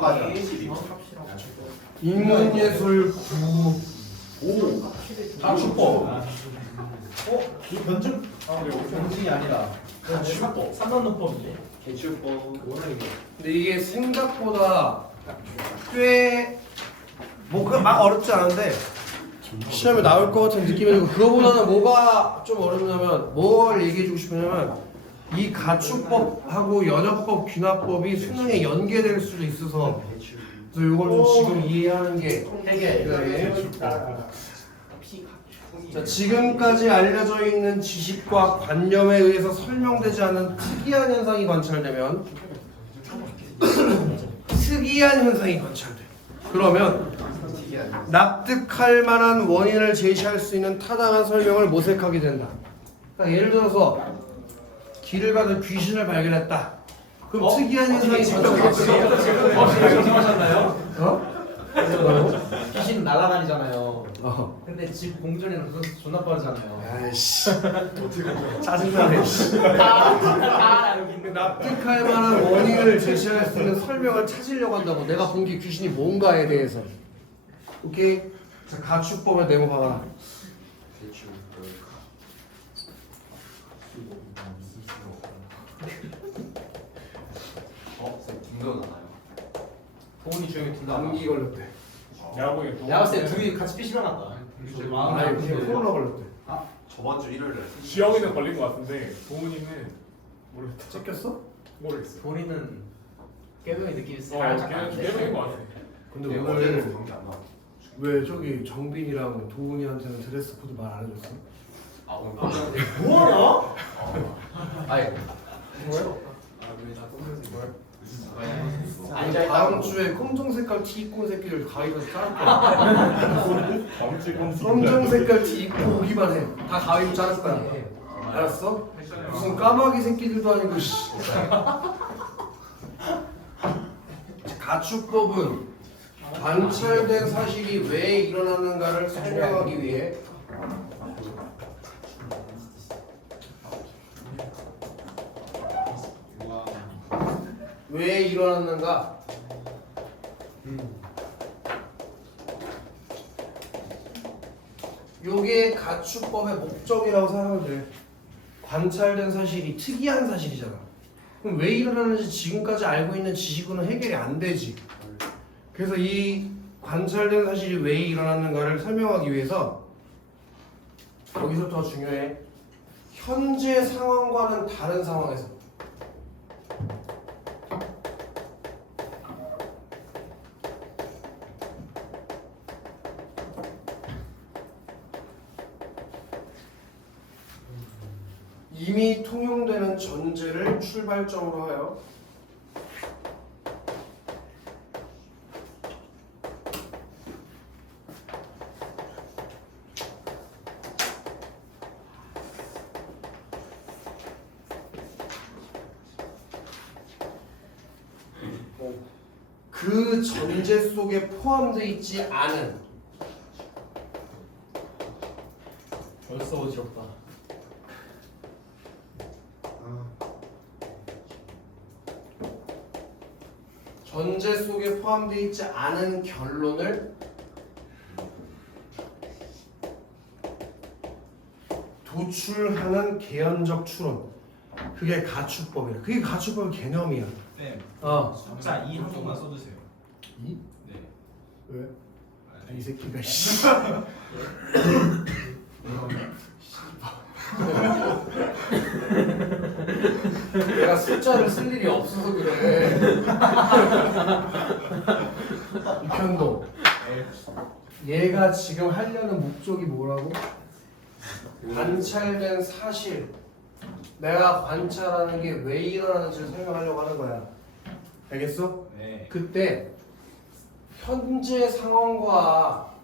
가지. 인문예술 9. 가축법. 이 변증? 변증이 아니라 가축법. 3단원법인데. 개축법. 근데 이게 생각보다 꽤 뭐 막 어렵지 않은데 시험에 나올 것 같은 느낌이 들고 그거보다는 뭐가 좀 어렵냐면 뭘 얘기해주고 싶으냐면 이 가축법하고 연역법, 귀납법이 수능에 연계될 수도 있어서 그래서 이걸 좀 지금 이해하는 게 자, 지금까지 알려져 있는 지식과 관념에 의해서 설명되지 않은 특이한 현상이 관찰되면 특이한 현상이 관찰돼. 그러면 납득할 만한 원인을 제시할 수 있는 타당한 설명을 모색하게 된다. 그러니까 예를 들어서 길을 가다 귀신을 발견했다. 그럼 특이한 현상이 관찰돼. 말씀하셨나요? 어? 귀신 날아다니잖아요. 근데 집 공전이랑 그거 존나 빠르잖아요. 아이씨 짜증나네. 납득할 만한 원인을 제시할 수 있는 설명을 찾으려고 한다고. 내가 본 게 귀신이 뭔가에 대해서. 오케이. 자, 가축법의 네모 봐봐. 김도 나나요? 도훈이 주영이 둘 다. 감기 걸렸대. 내가 보기엔 내가 봤을 때 둘이 같이 삐시러 갔다. 아니 그냥 코로나 걸렸대. 저번 주 일요일에. 지영이는 걸린 것 같은데 도훈이는 모르겠다. 쫓겼어? 모르겠어. 도훈이는 깨병이 느낌이 걔는 살짝 좀 나는데. 깨병인 것 같아. 근데 네, 오늘 어제는 경기 안 나와. 왜 저기 정빈이랑 도훈이한테는 드레스 코드 말 안 해줬어? 아 오늘 뭐하냐? 아니 아니 다음 주에 검정 색깔 티 입고 온 새끼들 가위바위보 자를 거야. 검정 색깔 티 입고 오기만 해. 다 가위로 자를 거야. 알았어? 무슨 까마귀 새끼들도 아니고 씨. 가축법은 관찰된 사실이 왜 일어나는가를 설명하기 위해 왜 일어났는가? 요게 가축법의 목적이라고 생각하면 돼. 관찰된 사실이 특이한 사실이잖아. 그럼 왜 일어나는지 지금까지 알고 있는 지식으로는 해결이 안 되지. 그래서 이 관찰된 사실이 왜 일어났는가를 설명하기 위해서 여기서 더 중요해. 현재 상황과는 다른 상황에서 이미 통용되는 전제를 출발점으로 하여 그 전제 속에 포함되어 있지 않은 벌써 어지럽다. 전제 속에 포함되어 있지 않은 결론을 도출하는 개연적 추론. 그게 가축법이야. 그게 가축법의 개념이야. 쌤, 자, 이 한 번만 써주세요. 이? 네. 왜? 이 새끼가 씨. 내가 숫자를 쓸 일이 없어서 그래. 이편도 얘가 지금 하려는 목적이 뭐라고? 관찰된 사실, 내가 관찰하는 게 왜 일어나는지를 설명하려고 하는 거야. 알겠어? 네. 그때 현재 상황과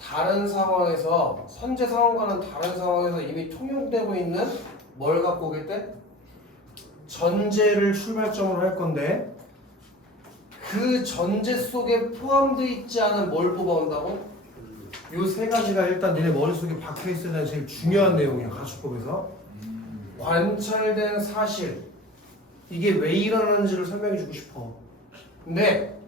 다른 상황에서, 현재 상황과는 다른 상황에서 이미 통용되고 있는 뭘 갖고 오겠대? 전제를 출발점으로 할 건데, 그 전제 속에 포함되어 있지 않은 뭘 뽑아온다고? 요 세 가지가 일단 니네 머릿속에 박혀 있어야 되는 제일 중요한 내용이야. 가축법에서 관찰된 사실, 이게 왜 일어나는지를 설명해 주고 싶어. 근데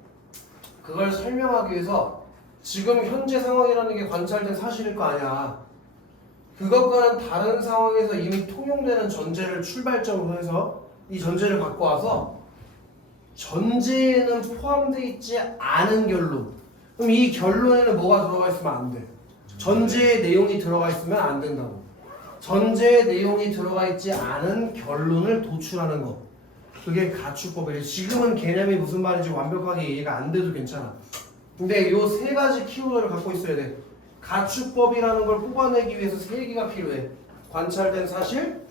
그걸 설명하기 위해서 지금 현재 상황이라는 게 관찰된 사실일 거 아니야. 그것과는 다른 상황에서 이미 통용되는 전제를 출발점으로 해서 이 전제를 갖고 와서 전제에는 포함되어 있지 않은 결론. 그럼 이 결론에는 뭐가 들어가 있으면 안 돼? 전제의 내용이 들어가 있으면 안 된다고. 전제의 내용이 들어가 있지 않은 결론을 도출하는 거. 그게 가축법이래. 지금은 개념이 무슨 말인지 완벽하게 이해가 안 돼도 괜찮아. 근데 요 세 가지 키워드를 갖고 있어야 돼. 가축법이라는 걸 뽑아내기 위해서 세 개가 필요해. 관찰된 사실,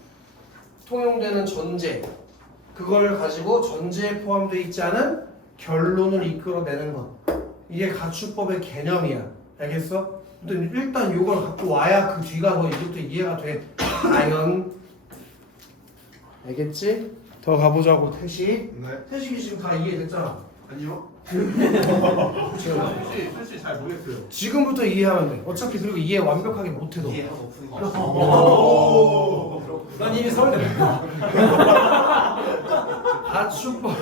통용되는 전제, 그걸 가지고 전제에 포함되어 있지 않은 결론을 이끌어내는 것. 이게 가축법의 개념이야. 알겠어? 근데 일단 요걸 갖고 와야 그 뒤가 너 이제부터 이해가 돼. 과연 알겠지? 더 가보자고 태식. 네. 태식이 지금 다 이해됐잖아. 아니요. 지금 사실 잘 모르겠어요. 지금부터 이해하면 돼. 어차피 그리고 이해 완벽하게 못해도. 이해하고 푸는 거 같아. 난 이미 서울대 가축법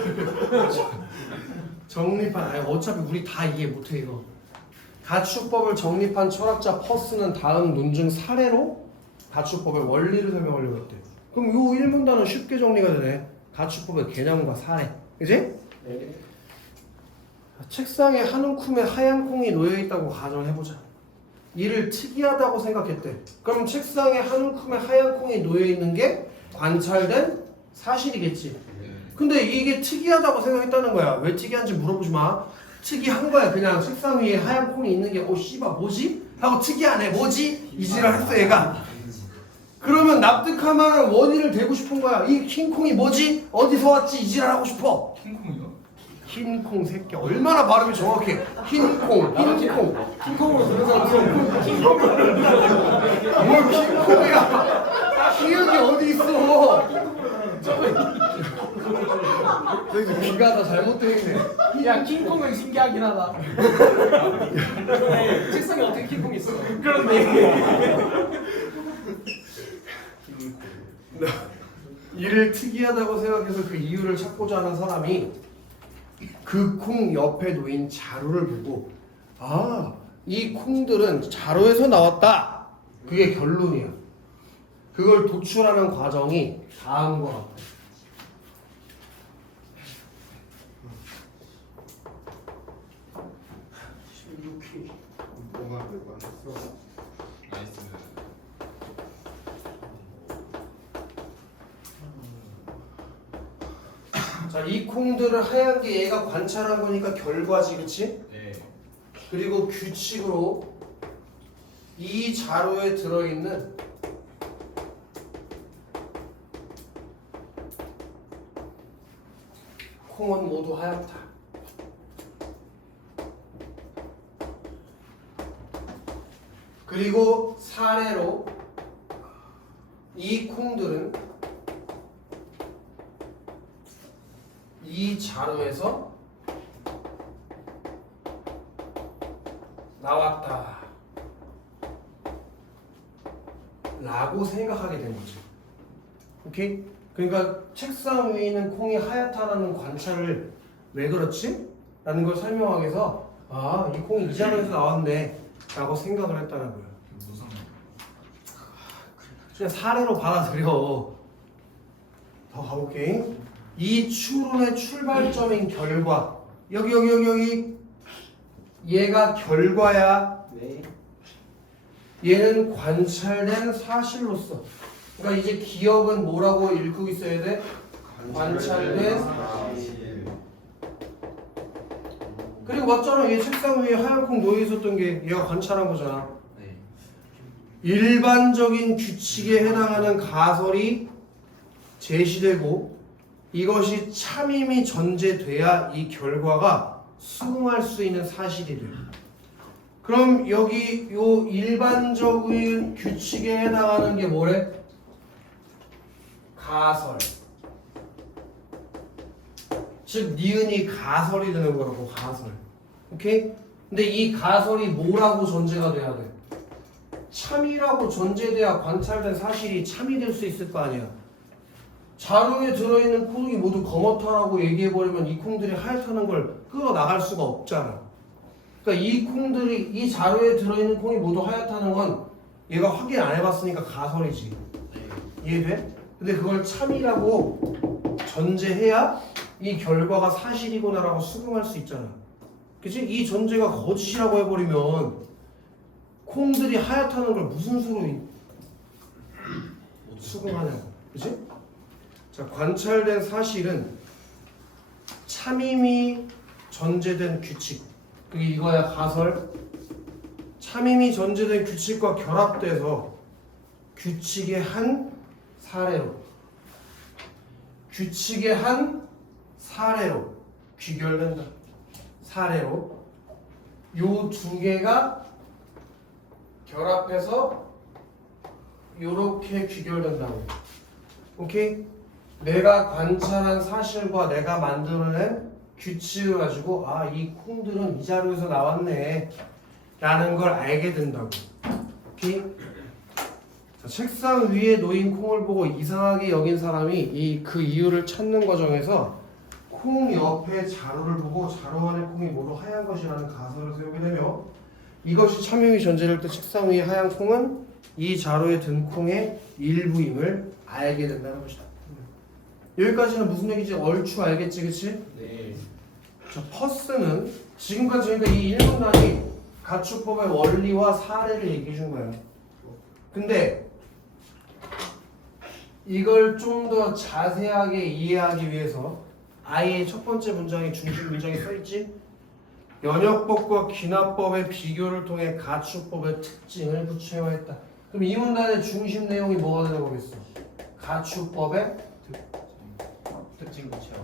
정립한 아니 어차피 우리 다 이해 못해 이거. 가축법을 정립한 철학자 퍼스는 다음 논증 사례로 가축법의 원리를 설명하려고 했대. 그럼 요 1문단은 쉽게 정리가 되네. 가축법의 개념과 사례. 그지? 책상에 한 움큼의 하얀 콩이 놓여있다고 가정해보자. 이를 특이하다고 생각했대. 그럼 책상에 한 움큼의 하얀 콩이 놓여있는 게 관찰된 사실이겠지. 근데 이게 특이하다고 생각했다는 거야. 왜 특이한지 물어보지 마. 특이한 거야. 그냥 책상 위에 하얀 콩이 있는 게 씨발 뭐지? 하고 특이하네. 뭐지? 이지랄 했어 얘가. 그러면 납득할 만한 원인을 대고 싶은 거야. 이 흰콩이 뭐지? 어디서 왔지? 이지랄 하고 싶어. 킹콩이요? 흰콩 새끼 얼마나 발음이 정확해. 흰콩. 킹콩으로 들어가서 뭘 흰콩이야. 기억이 어디 있어. 저기 귀가 다 잘못되어 있네. 야 킹콩은 신기하긴 하다. 책상에 어떻게 킹콩이 있어? 이를 특이하다고 생각해서 그 이유를 찾고자 하는 사람이 그 콩 옆에 놓인 자루를 보고 이 콩들은 자루에서 나왔다. 그게 결론이야. 그걸 도출하는 과정이 다음과 같아. 뭐가 되고 안 했어. 나이스. 자, 이 콩들을 하얀 게 얘가 관찰한 거니까 결과지, 그치? 네. 그리고 규칙으로 이 자루에 들어있는 콩은 모두 하얗다. 그리고 사례로 이 콩들은 이 자루에서 나왔다 라고 생각하게 된 거죠. 오케이? 그러니까 책상 위에 있는 콩이 하얗다라는 관찰을 왜 그렇지? 라는 걸 설명하기 위해서 이 콩이 이 자루에서 나왔네 라고 생각을 했다는 거예요. 그냥 사례로 받아들여. 더 가볼게. 이 추론의 출발점인 결과 여기 얘가 결과야. 네. 얘는 관찰된 사실로서. 그러니까 이제 기억은 뭐라고 읽고 있어야 돼? 관찰된 사실. 그리고 맞잖아. 얘 책상 위에 하얀 콩 놓여 있었던 게 얘가 관찰한 거잖아. 네. 일반적인 규칙에 해당하는 가설이 제시되고 이것이 참임이 전제돼야 이 결과가 수긍할 수 있는 사실이 돼요. 그럼 여기 요 일반적인 규칙에 해당하는 게 뭐래? 가설. 즉 니은이 가설이 되는 거라고. 가설. 오케이? 근데 이 가설이 뭐라고 전제가 돼야 돼? 참이라고 전제돼야 관찰된 사실이 참이 될 수 있을 거 아니야. 자루에 들어있는 콩이 모두 검었다라고 얘기해버리면 이 콩들이 하얗다는 걸 끌어나갈 수가 없잖아. 그러니까 이 자루에 들어있는 콩이 모두 하얗다는 건 얘가 확인 안 해봤으니까 가설이지. 이해돼? 근데 그걸 참이라고 전제해야 이 결과가 사실이구나라고 수긍할 수 있잖아. 그치? 이 전제가 거짓이라고 해버리면 콩들이 하얗다는 걸 무슨 수로 수긍하냐고. 그치? 자, 관찰된 사실은 참임이 전제된 규칙. 그게 이거야, 가설. 참임이 전제된 규칙과 결합돼서 규칙의 한 사례로 귀결된다. 사례로 요 두 개가 결합해서 요렇게 귀결된다고. 오케이? 내가 관찰한 사실과 내가 만들어낸 규칙을 가지고 이 콩들은 이 자료에서 나왔네 라는 걸 알게 된다고. 오케이? 자, 책상 위에 놓인 콩을 보고 이상하게 여긴 사람이 그 이유를 찾는 과정에서 콩 옆에 자루를 보고 자루 안의 콩이 모두 하얀 것이라는 가설을 세우게 되며 이것이 참여이 전제될 때 책상 위의 하얀 콩은 이 자루에 든 콩의 일부임을 알게 된다는 것이다. 여기까지는 무슨 얘기지? 얼추 알겠지, 그치? 네. 자, 퍼스는 지금까지 그러니까 이 1문단이 가축법의 원리와 사례를 얘기해 준 거예요. 근데 이걸 좀 더 자세하게 이해하기 위해서 아예 첫 번째 문장에 중심 문장에 써있지? 연역법과 귀납법의 비교를 통해 가축법의 특징을 구체화했다. 그럼 이 문단의 중심 내용이 뭐가 되는 거겠어? 가축법의 특징 구체화.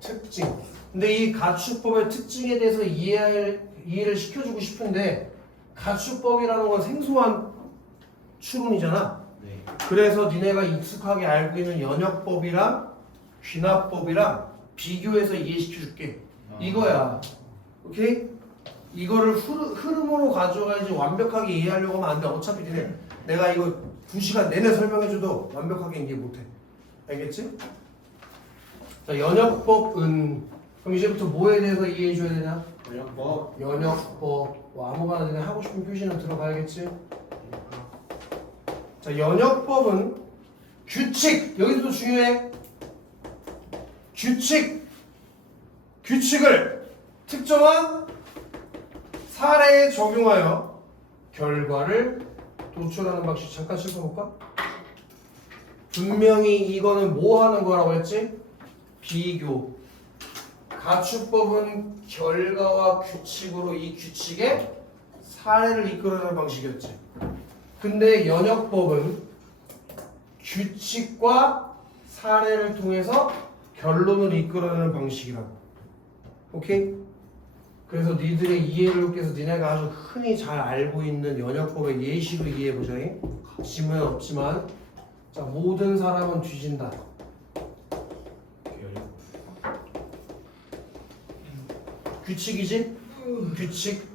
특징. 근데 이 가축법의 특징에 대해서 이해를 시켜주고 싶은데 가축법이라는 건 생소한 추론이잖아. 네. 그래서 니네가 익숙하게 알고 있는 연역법이랑 귀납법이랑 비교해서 이해시켜줄게. 이거야. 오케이? 이거를 흐름으로 가져가야지 완벽하게 이해하려고 하면 안 돼. 어차피 니네 내가 이거 2시간 내내 설명해줘도 완벽하게 이해 못해. 알겠지? 자, 연역법은 그럼 이제부터 뭐에 대해서 이해해줘야 되냐? 연역법. 연역법. 아무거나 니네 하고 싶은 표시는 들어가야겠지? 자, 연역법은 규칙. 여기서도 중요해. 규칙을 특정한 사례에 적용하여 결과를 도출하는 방식. 잠깐 짚어볼까? 분명히 이거는 뭐 하는 거라고 했지? 비교. 가축법은 결과와 규칙으로 이 규칙의 사례를 이끌어내는 방식이었지. 근데 연역법은 규칙과 사례를 통해서 결론을 이끌어내는 방식이라고. 오케이? 그래서 니들의 이해를 돕기 위해서 니네가 아주 흔히 잘 알고 있는 연역법의 예시로 이해해보자. 지문은 없지만 자, 모든 사람은 뒤진다. 규칙이지? 규칙,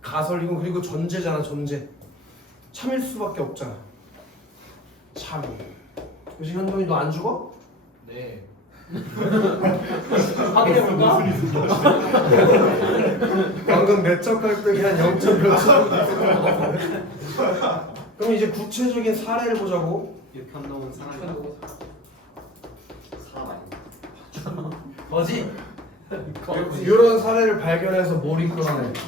가설이고 그리고 전제잖아. 전제. 참일 수밖에 없잖아. 참. 그래서 현동이 너 안 죽어? 네. 확인해볼까? 방금 내적 갈등이 한 0.몇 점. 그럼 이제 구체적인 사례를 보자고. 현동은 사람이 사람 아니야. 뭐지? 이런 사례를 발견해서 뭘 이끌어내? 네.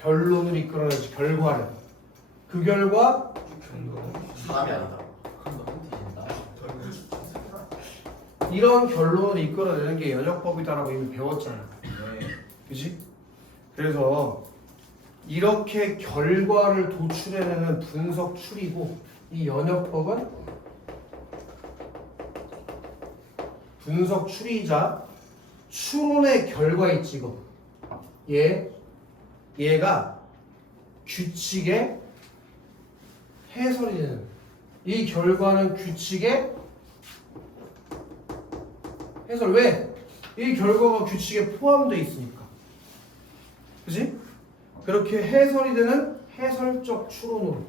결론을 이끌어내지. 결과를. 그 결과 사람이 아니다. 이런 결론을 이끌어내는 게 연역법이다라고 이미 배웠잖아. 네. 그지? 그래서 이렇게 결과를 도출해내는 분석 추리고 이 연역법은 분석 추리이자 추론의 결과 있지 이거. 얘가 규칙의 해설이 되는 이 결과는 규칙의 해설. 왜? 이 결과가 규칙에 포함되어 있으니까. 그치? 그렇게 해설이 되는 해설적 추론으로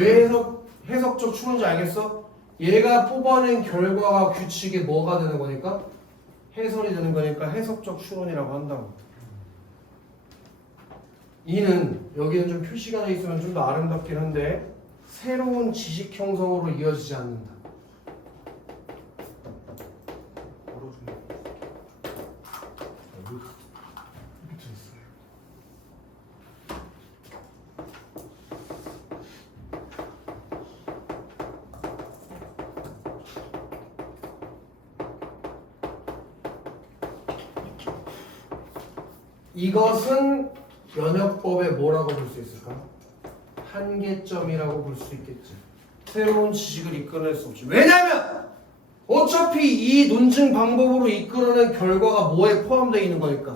왜 해석적 추론인지 알겠어? 얘가 뽑아낸 결과가 규칙이 뭐가 되는 거니까? 해설이 되는 거니까 해석적 추론이라고 한다고. 이는 여기는 좀 표시가 돼 있으면 좀 더 아름답긴 한데 새로운 지식 형성으로 이어지지 않는다. 이것은 연역법의 뭐라고 볼 수 있을까? 한계점이라고 볼 수 있겠지. 새로운 지식을 이끌어낼 수 없지. 왜냐하면 어차피 이 논증 방법으로 이끌어낸 결과가 뭐에 포함되어 있는 거니까.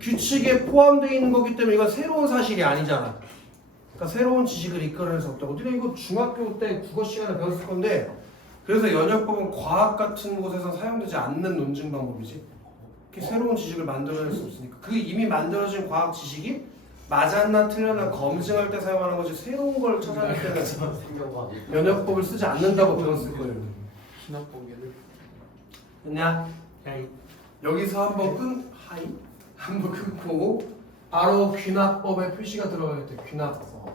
규칙에 포함되어 있는 거기 때문에 이건 새로운 사실이 아니잖아. 그러니까 새로운 지식을 이끌어낼 수 없다고. 우리가 이거 중학교 때 국어 시간에 배웠을 건데 그래서 연역법은 과학 같은 곳에서 사용되지 않는 논증 방법이지. 새로운 지식을 만들어낼 수 없으니까 그 이미 만들어진 과학 지식이 맞았나 틀렸나 검증할 때 사용하는 거지 새로운 걸 찾아낼 때는 연역법을 쓰지 않는다고 배웠을 거예요. 신학보기를. 됐냐? 여기서 한번 끊고 바로 귀납법의 표시가 들어가야 돼. 귀납법.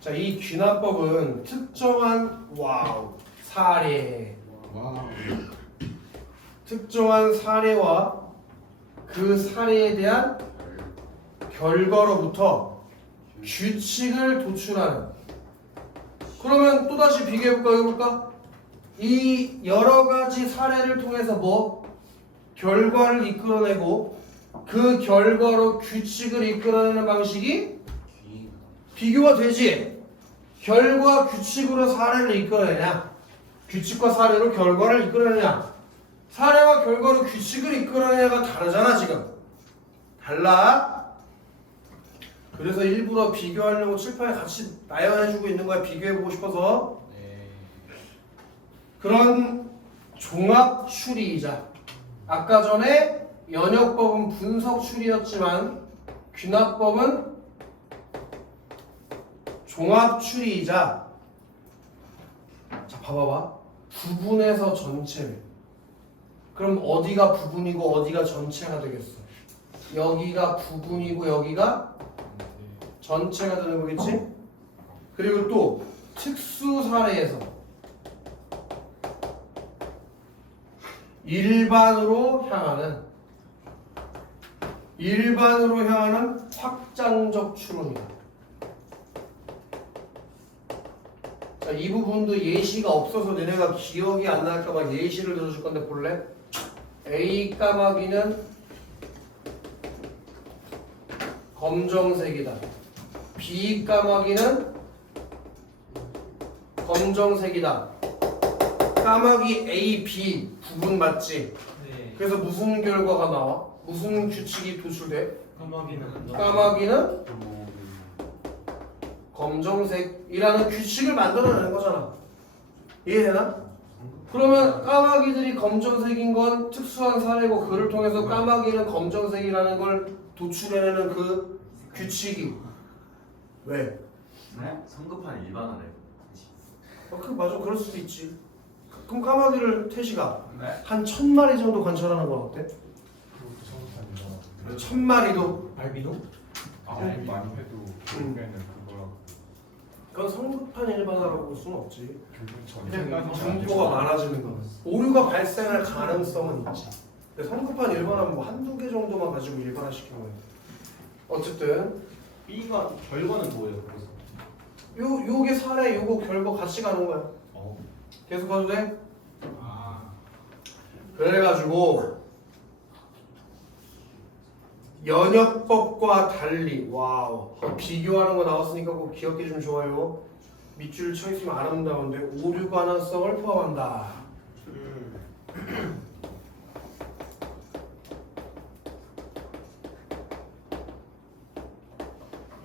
자, 이 귀납법은 특정한 사례 특정한 사례와 그 사례에 대한 결과로부터 규칙을 도출하는. 그러면 또다시 비교해볼까? 이 여러 가지 사례를 통해서 결과를 이끌어내고 그 결과로 규칙을 이끌어내는 방식이 비교가 되지. 결과 규칙으로 사례를 이끌어내냐? 규칙과 사례로 결과를 이끌어내냐? 사례와 결과로 규칙을 이끌어내냐가 다르잖아 지금. 달라. 그래서 일부러 비교하려고 칠판에 같이 나열해주고 있는 거야. 비교해보고 싶어서. 그런 종합 추리이자 아까 전에 연역법은 분석 추리였지만 귀납법은 종합 추리이자 자 봐봐봐. 부분에서 전체. 그럼 어디가 부분이고 어디가 전체가 되겠어? 여기가 부분이고 여기가 전체가 되는 거겠지? 그리고 또 특수 사례에서 일반으로 향하는 확장적 추론이다. 자, 이 부분도 예시가 없어서 너네가 기억이 안 날까봐 예시를 들어줄 건데 볼래? A 까마귀는 검정색이다. B 까마귀는 검정색이다. 까마귀 A, B 부분 맞지? 네. 그래서 무슨 결과가 나와? 무슨 규칙이 도출돼? 까마귀는 까마귀는 검정색이라는 규칙을 만들어내는 거잖아. 이해되나? 그러면 까마귀들이 검정색인 건 특수한 사례고 그를 통해서 까마귀는 검정색이라는 걸 도출해내는 그 규칙이 왜? 네? 성급한 일반화래. 맞아. 그럴 수도 있지. 그럼 까마귀를 태시가 네? 한 1000마리 정도 관찰하는 건 어때? 1000마리도? 알비노? 아무리 많이 해도 결국에는 그거랑 그건 성급한 일반화라고 볼 수는 없지. 그냥 정보가 많아지는 거. 오류가 발생할 가능성은 있지. 근데 성급한 일반화는 뭐 한두 개 정도만 가지고 일반화시키는 거예요. 어쨌든 B가 결과는 뭐예요? 그래서 요게 사례, 요거 결과 같이 가는 거야. 계속 가도 돼? 그래가지고 연역법과 달리 비교하는 거 나왔으니까 꼭 기억해 주면 좋아요. 밑줄 쳐 있으면 아름다운데 오류 가능성을 포함한다.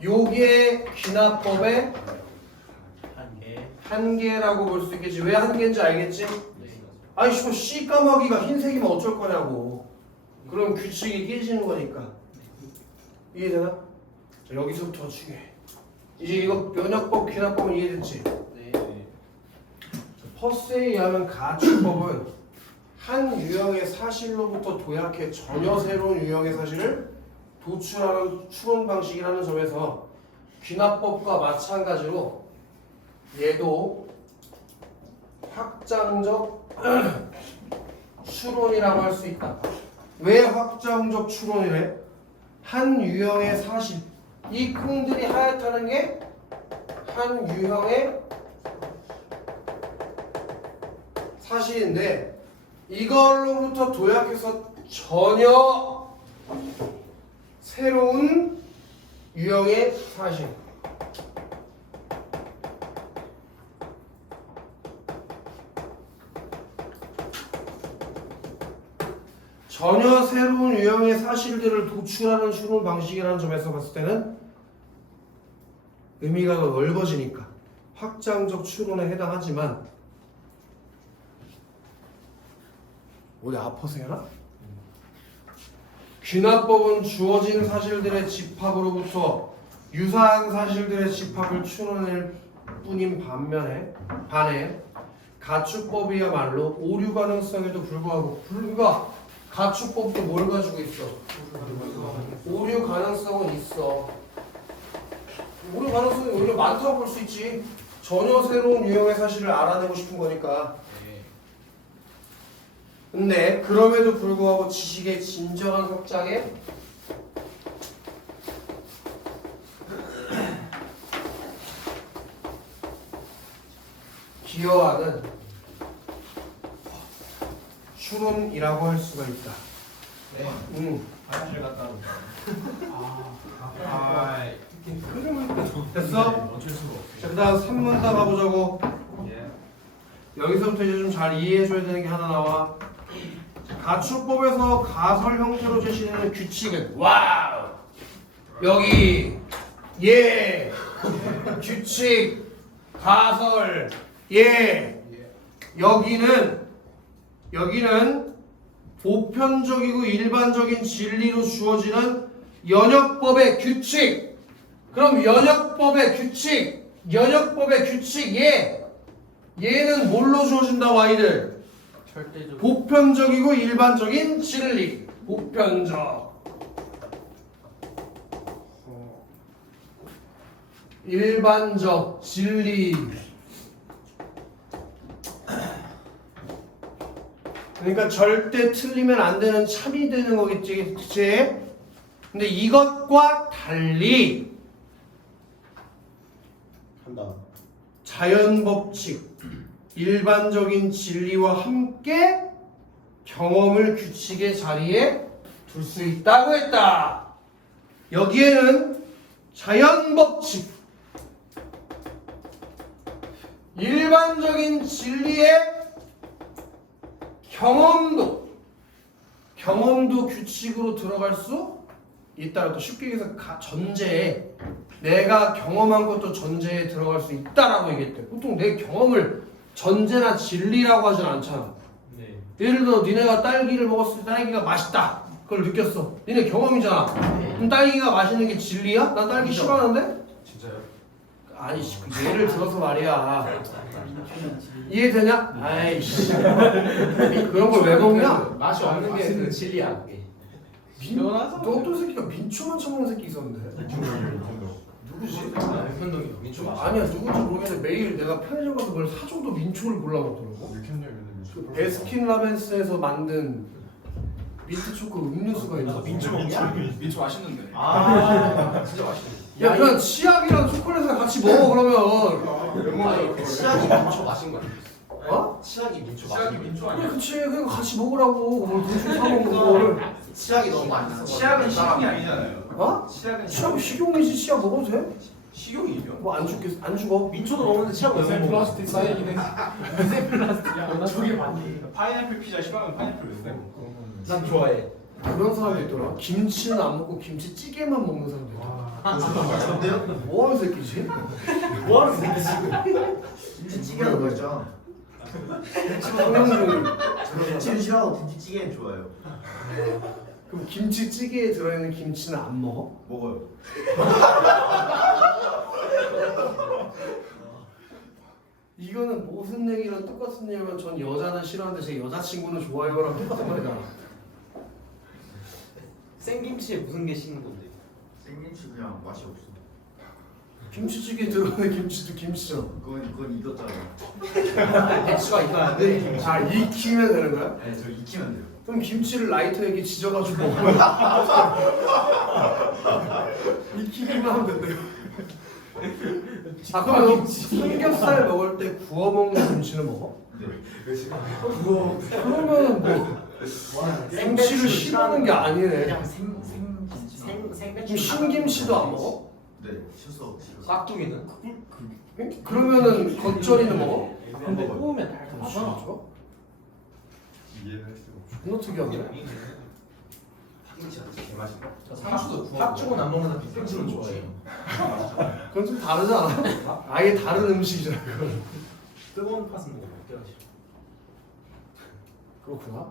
요게 귀납법의 한계라고 볼 수 있겠지. 왜 한계인지 알겠지? 아니 C 까마귀가 흰색이면 어쩔 거냐고. 그럼 규칙이 깨지는 거니까. 이해되나? 자, 여기서부터 중요해. 이제 이거 면역법, 귀납법은 이해됐지? 네. 퍼스에 의하면 가축법은 한 유형의 사실로부터 도약해 전혀 새로운 유형의 사실을 도출하는 추론 방식이라는 점에서 귀납법과 마찬가지로 얘도 확장적 추론이라고 할 수 있다. 왜 확장적 추론이래? 한 유형의 사실, 이 콩들이 하얗다는 게 한 유형의 사실인데 이걸로부터 도약해서 전혀 새로운 유형의 사실. 전혀 새로운 유형의 사실들을 도출하는 추론 방식이라는 점에서 봤을 때는 의미가 더 넓어지니까 확장적 추론에 해당하지만 어디 아파서 해나? 귀납법은 주어진 사실들의 집합으로부터 유사한 사실들의 집합을 추론할 뿐인 반에 가축법이야말로 오류 가능성에도 불구하고 가축법도 뭘 가지고 있어? 오류 가능성은 있어. 오류 가능성이 오히려 많다고 볼 수 있지. 전혀 새로운 유형의 사실을 알아내고 싶은 거니까. 근데 그럼에도 불구하고 지식의 진정한 확장에 기여하는 추론이라고 할 수가 있다. 네. 화장실 갔다 온다. 됐어? 어쩔 수가 없어. 자, 그 다음 3문 다 가보자고. 예. 여기서부터 이제 좀 잘 이해해줘야 되는 게 하나 나와. 가축법에서 가설 형태로 제시되는 규칙은 와우! 여기 예 규칙 가설 예 여기는 보편적이고 일반적인 진리로 주어지는 연역법의 규칙. 그럼 연역법의 규칙 얘는 뭘로 주어진다 와이들? 절대적. 보편적이고 일반적인 진리. 보편적 일반적 진리. 그러니까 절대 틀리면 안 되는 참이 되는 거겠지, 그치? 근데 이것과 달리 한다. 자연법칙, 일반적인 진리와 함께 경험을 규칙의 자리에 둘 수 있다고 했다. 여기에는 자연법칙, 일반적인 진리의 경험도 규칙으로 들어갈 수 있다. 또 쉽게 얘기해서 전제에 내가 경험한 것도 전제에 들어갈 수 있다라고 얘기했대. 보통 내 경험을 전제나 진리라고 하진 않잖아. 네. 예를 들어 니네가 딸기를 먹었을 때 딸기가 맛있다. 그걸 느꼈어. 니네 경험이잖아. 그럼 딸기가 맛있는 게 진리야? 난 딸기 싫어하는데? 진짜요? 아니 그 예를 들어서 말이야. 이해되냐? 아이씨 그런 걸 왜 먹냐? 맛이 없는 게 그 진리야. 그게. 또 어떤 새끼가 민초만 처먹는 새끼 있었는데 누구지? 현동이 민초 맛. 아니야 누군지 모르겠는데 매일 내가 편의점 가서 뭘 사줘도 민초를 골라 먹더라고. 베스킨라빈스에서 만든 민트초코 음료수가 있어. 민초 맛있는데. 진짜 맛있네. 야 그냥 치약이랑 초콜릿을 같이 먹어 그러면. 치약이 민초 맛인 거 아니야? 어? 치약이 민초 시작이 맛인 민초 그래 아니야? 그치 그냥 같이 먹으라고 뭘 도대체 사 먹는 걸. 거. 치약이 너무 맛있어. 치약은 식용이 아니잖아요. 어? 치약은 치약 식용이지 치약 먹어도 돼? 식용이죠. 뭐 안 죽겠어 안 죽어. 민초도 먹는데 치약 왜 요새 먹어? 플라스틱 쌓이긴 해. 요새 플라스틱이야. 저게 맞니? 파인애플 피자 싫어하면 파인애플 왜 먹어? 난 좋아해. 그런 사람도 있더라. 김치는 안 먹고 김치찌개만 먹는 사람도 있더라. 근데요? 뭐 하는 새끼지? 뭐 하는 새끼 지금? 김치찌개는 뭐였죠? 성형들 김치는 싫어하고 김치찌개는 좋아요. 그럼 김치찌개에 들어있는 김치는 안 먹어? 먹어요. 이거는 무슨 얘기랑 똑같은 얘기면 전 여자는 싫어하는데 제 여자친구는 좋아요랑 똑같은 말이잖아. 생김치에 무슨 게 씹는 건데? 생김치 그냥 맛이 없어. 김치찌개에 들어있는 김치도 김치잖아. 그건 익었잖아. 배추가 있어야 돼. 자, 익히면 되는 거야? 네, 저 익히면 돼요. 그럼 김치를 라이터에게 지져가지고 먹으면 익히기만 하면 된대요. 아 그럼 삼겹살 먹을 때 구워 먹는 김치는 먹어? 네. 그러면은 뭐 김치를 싫어하는 게 아니네. 그냥 생김치. 그럼 생배추. 신김치도 안 먹어? 네, 싫어. 깍두기는? 응? 그러면은 겉절이는 먹어? 근데 구우면 달달하잖아. 진짜? 이해할 수가 없어. 존나 특이하네. 팥김치 진짜 개맛있다. 상추도 구워. 팥죽은 안 먹는데 팥빙수는 좋아해요. 그건 좀 다르잖아. 아예 다른 음식이잖아. 그건. 뜨거운 팥은 먹어. 먹기가 싫어. 그렇구나.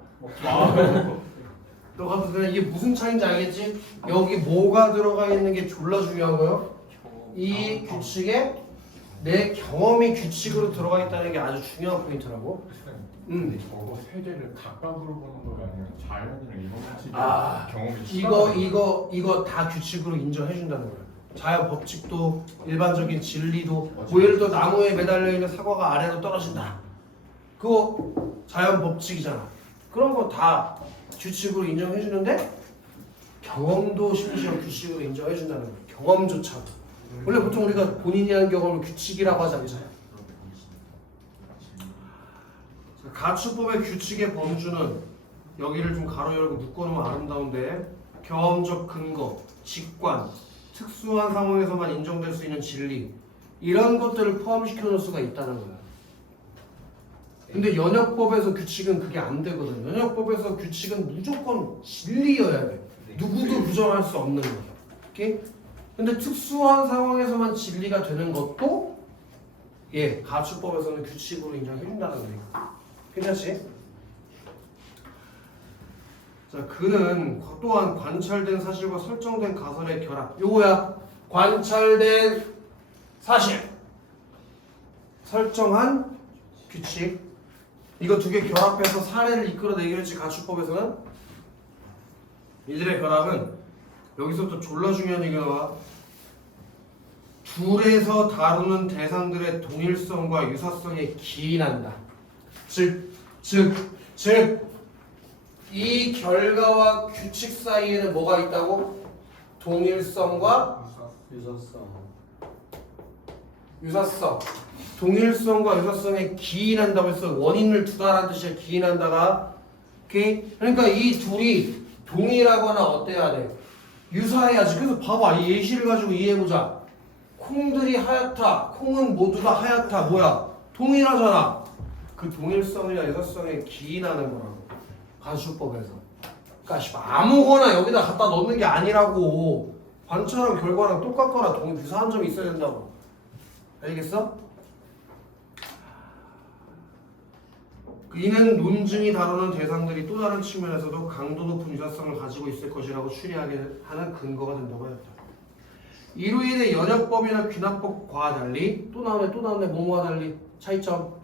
너가 그냥 이게 무슨 차이인지 알겠지? 여기 뭐가 들어가 있는 게 졸라 중요한 거예요. 이 규칙에 내 경험이 규칙으로 들어가 있다는 게 아주 중요한 포인트라고. 근데 저거 세 개를 각각으로 보는 거가 아니라 자연이랑 이런 것이 아, 경험이 이거 다 규칙으로 인정해 준다는 거야. 자연 법칙도 일반적인 진리도 뭐 예를 들어 나무에 매달려 있는 사과가 아래로 떨어진다. 그거 자연 법칙이잖아. 그런 거 다 규칙으로 인정해 주는데 경험도 심지어 규칙으로 인정해 준다는 거야. 경험조차도. 원래 보통 우리가 본인이 한 경험을 규칙이라고 하지 않잖아요. 가축법의 규칙의 범주는 여기를 좀 가로 열고 묶어놓으면 아름다운데 경험적 근거, 직관, 특수한 상황에서만 인정될 수 있는 진리 이런 것들을 포함시켜 놓을 수가 있다는 거야. 근데 연역법에서 규칙은 그게 안 되거든. 연역법에서 규칙은 무조건 진리여야 돼. 누구도 부정할 수 없는 거야. 오케이? 근데 특수한 상황에서만 진리가 되는 것도 가축법에서는 규칙으로 인정해 준다는 거야. 괜찮지? 자, 그는 또한 관찰된 사실과 설정된 가설의 결합. 요거야. 관찰된 사실. 설정한 규칙. 이거 두 개 결합해서 사례를 이끌어내기로지 가축법에서는. 이들의 결합은 여기서부터 졸라 중요한 얘기가 나와. 둘에서 다루는 대상들의 동일성과 유사성에 기인한다. 즉, 이 결과와 규칙 사이에는 뭐가 있다고? 동일성과 유사성. 동일성과 유사성에 기인한다고 해서 원인을 두다라는 뜻이야. 기인한다가. 오케이? 그러니까 이 둘이 동일하거나 어때야 돼? 유사해야지. 그래서 봐봐. 이 예시를 가지고 이해해보자. 콩들이 하얗다. 콩은 모두 다 하얗다. 뭐야? 동일하잖아. 그 동일성이나 유사성에 기인하는 거라고. 가축법에서. 그러니까 아무거나 여기다 갖다 넣는 게 아니라고. 관찰한 결과랑 똑같거나 유사한 점이 있어야 된다고. 알겠어? 이는 논증이 다루는 대상들이 또 다른 측면에서도 강도 높은 유사성을 가지고 있을 것이라고 추리하게 하는 근거가 된다고 하였다. 이로 인해 연역법이나 귀납법과 달리 또 나오네 뭐뭐와 달리 차이점.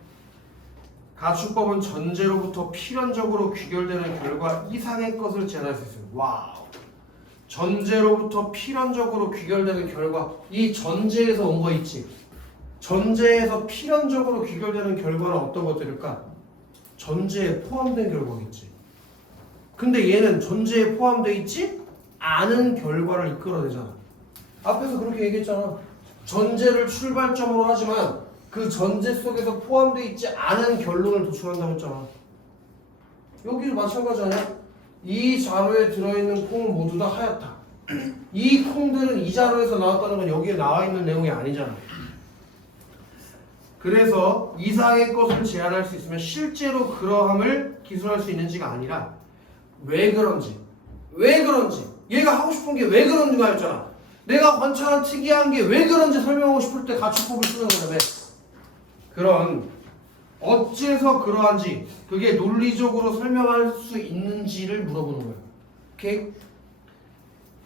가축법은 전제로부터 필연적으로 귀결되는 결과 이상의 것을 제한할 수 있어요. 와우. 전제로부터 필연적으로 귀결되는 결과. 이 전제에서 온 거 있지. 전제에서 필연적으로 귀결되는 결과는 어떤 것들일까? 전제에 포함된 결과겠지. 근데 얘는 전제에 포함되어 있지 않은 결과를 이끌어내잖아. 앞에서 그렇게 얘기했잖아. 전제를 출발점으로 하지만 그 전제 속에서 포함되어 있지 않은 결론을 도출한다고 했잖아. 여기도 마찬가지 아니야? 이 자료에 들어있는 콩은 모두 다 하얗다. 이 콩들은 이 자료에서 나왔다는 건 여기에 나와 있는 내용이 아니잖아. 그래서 이상의 것을 제한할 수 있으면 실제로 그러함을 기술할 수 있는지가 아니라 왜 그런지 얘가 하고 싶은 게 왜 그런지가 였잖아. 내가 관찰한 특이한 게 왜 그런지 설명하고 싶을 때 가축법을 쓰는 거라며. 그런 어째서 그러한지 그게 논리적으로 설명할 수 있는지를 물어보는 거예요. 오케이?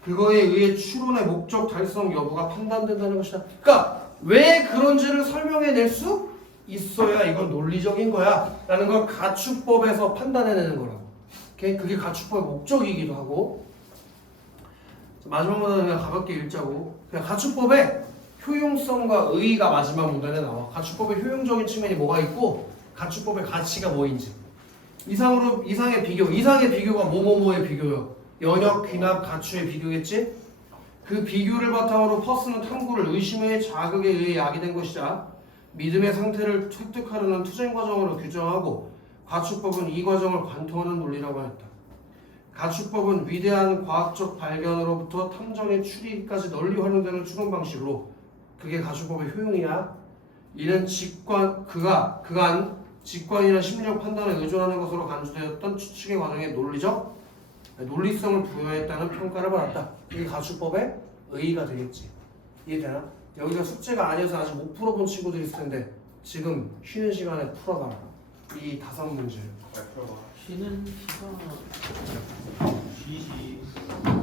그거에 의해 추론의 목적 달성 여부가 판단된다는 것이다. 그러니까 왜 그런지를 설명해낼 수 있어야 이건 논리적인 거야 라는 걸 가축법에서 판단해내는 거라고. 오케이? 그게 가축법의 목적이기도 하고. 마지막 문단은 그냥 가볍게 읽자고. 그냥 가축법의 효용성과 의의가 마지막 문단에 나와. 가축법의 효용적인 측면이 뭐가 있고 가축법의 가치가 뭐인지. 이상의 비교가 뭐뭐뭐의 비교요. 연역, 귀납, 가추의 비교겠지? 그 비교를 바탕으로 퍼스는 탐구를 의심의 자극에 의해 야기된 것이자 믿음의 상태를 획득하려는 투쟁 과정으로 규정하고 가축법은 이 과정을 관통하는 논리라고 하였다. 가축법은 위대한 과학적 발견으로부터 탐정의 추리까지 널리 활용되는 추론 방식으로 그게 가축법의 효용이야. 이는 그간 직관이나 심리적 판단에 의존하는 것으로 간주되었던 추측의 과정에 논리성을 부여했다는 평가를 받았다. 이게 가축법의 의의가 되겠지. 이해되나? 여기가 숙제가 아니어서 아직 못 풀어본 친구들이 있을 텐데 지금 쉬는 시간에 풀어봐라. 이 5문제를. 쉬는 시간